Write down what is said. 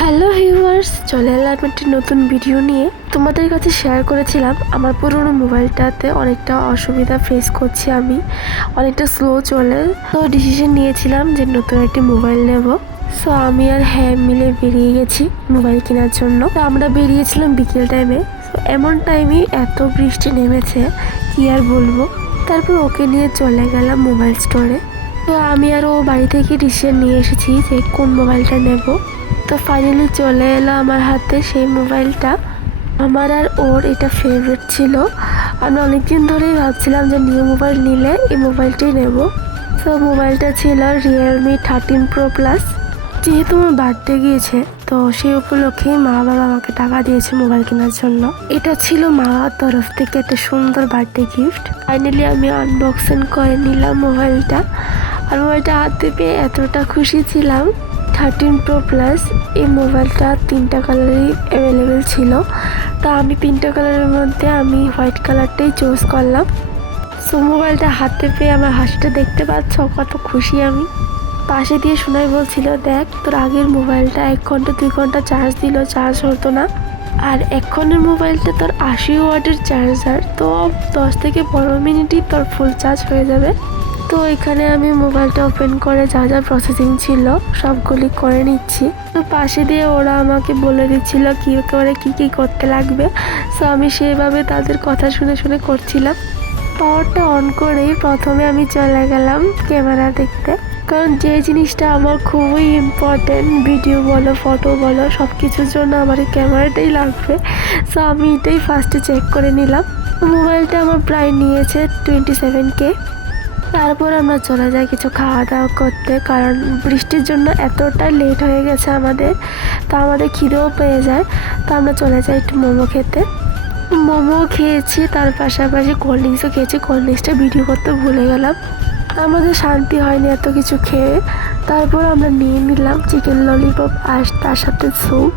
Hello viewers, চলে এলাম একটি নতুন ভিডিও নিয়ে। তোমাদের কাছে শেয়ার করেছিলাম আমার পুরনো মোবাইলটাতে অনেকটা অসুবিধা ফেস করছি আমি, অনেকটা স্লো চলে। তো ডিসিশন নিয়েছিলাম যে নতুন একটি মোবাইল নেব। সো আমি আর মিলে বেরিয়ে গেছি মোবাইল কেনার জন্য। তো আমরা বেরিয়েছিলাম বিকেল টাইমে। এমন টাইমে এত বৃষ্টি নেমেছে কি আর বলবো। তারপর ওকে নিয়ে চলে গেলাম মোবাইল স্টোরে। তো আমি আর ও বাড়ি থেকে ডিসিশন নিয়ে এসেছি যে কোন মোবাইলটা নেব। তো ফাইনালি চলে এলো আমার হাতে সেই মোবাইলটা। আমার আর ওর এটা ফেভারিট ছিল। আমি অনেকদিন ধরেই ভাবছিলাম যে নিউ মোবাইল নিলে এই মোবাইলটাই নেব। তো মোবাইলটা ছিল রিয়েলমি 13 প্রো প্লাস। যেহেতু আমার বার্থডে গিয়েছে, তো সেই উপলক্ষেই মা বাবা আমাকে টাকা দিয়েছে মোবাইল কেনার জন্য। এটা ছিল মা তরফ থেকে একটা সুন্দর বার্থডে গিফট। ফাইনালি আমি আনবক্সিং করে নিলাম মোবাইলটা। আর মোবাইলটা হাতে পেয়ে এতটা খুশি ছিলাম। 13 প্রো প্লাস এই মোবাইলটা 3টা কালারই অ্যাভেলেবেল ছিল। তা আমি 3টা কালারের মধ্যে আমি হোয়াইট কালারটাই চুজ করলাম। সো মোবাইলটা হাতে পেয়ে আমার হাসিটা দেখতে পাচ্ছ, কত খুশি আমি। পাশে দিয়ে শোনাই বলছিল, দেখ তোর আগের মোবাইলটা 1 ঘন্টা 2 ঘন্টা চার্জ দিল, চার্জ হতো না। আর এখনের মোবাইলটা তোর 80 ওয়াটের চার্জার, তো 10 থেকে 12 মিনিটই তোর ফুল চার্জ হয়ে যাবে। তো এখানে আমি মোবাইলটা ওপেন করে যা যা প্রসেসিং ছিল সবগুলি করে নিচ্ছি। তো পাশে দিয়ে ওরা আমাকে বলে দিচ্ছিল কী করে কী করতে লাগবে। সো আমি সেইভাবে তাদের কথা শুনে শুনে করছিলাম। পাওয়ারটা অন করেই প্রথমে আমি চলে গেলাম ক্যামেরা দেখতে, কারণ যে জিনিসটা আমার খুবই ইম্পর্টেন্ট, ভিডিও বলো ফটো বলো সব কিছুর জন্য আমার এই ক্যামেরাটাই লাগবে। সো আমি এটাই ফার্স্টে চেক করে নিলাম। মোবাইলটা আমার প্রায় নিয়েছে 27K। তারপর আমরা চলে যাই কিছু খাওয়া দাওয়া করতে, কারণ বৃষ্টির জন্য এতটা লেট হয়ে গেছে আমাদের। তো আমাদের খিদেও পেয়ে যায়। তো আমরা চলে যাই একটু মোমো খেতে। মোমো খেয়েছি, তার পাশাপাশি কোল্ড ড্রিঙ্কসও খেয়েছি। কোল্ড ড্রিঙ্কসটা ভিডিও করতে ভুলে গেলাম। আমাদের শান্তি হয়নি এত কিছু খেয়ে। তারপর আমরা নিয়ে নিলাম চিকেন ললিপপ আর তার সাথে স্যুপ।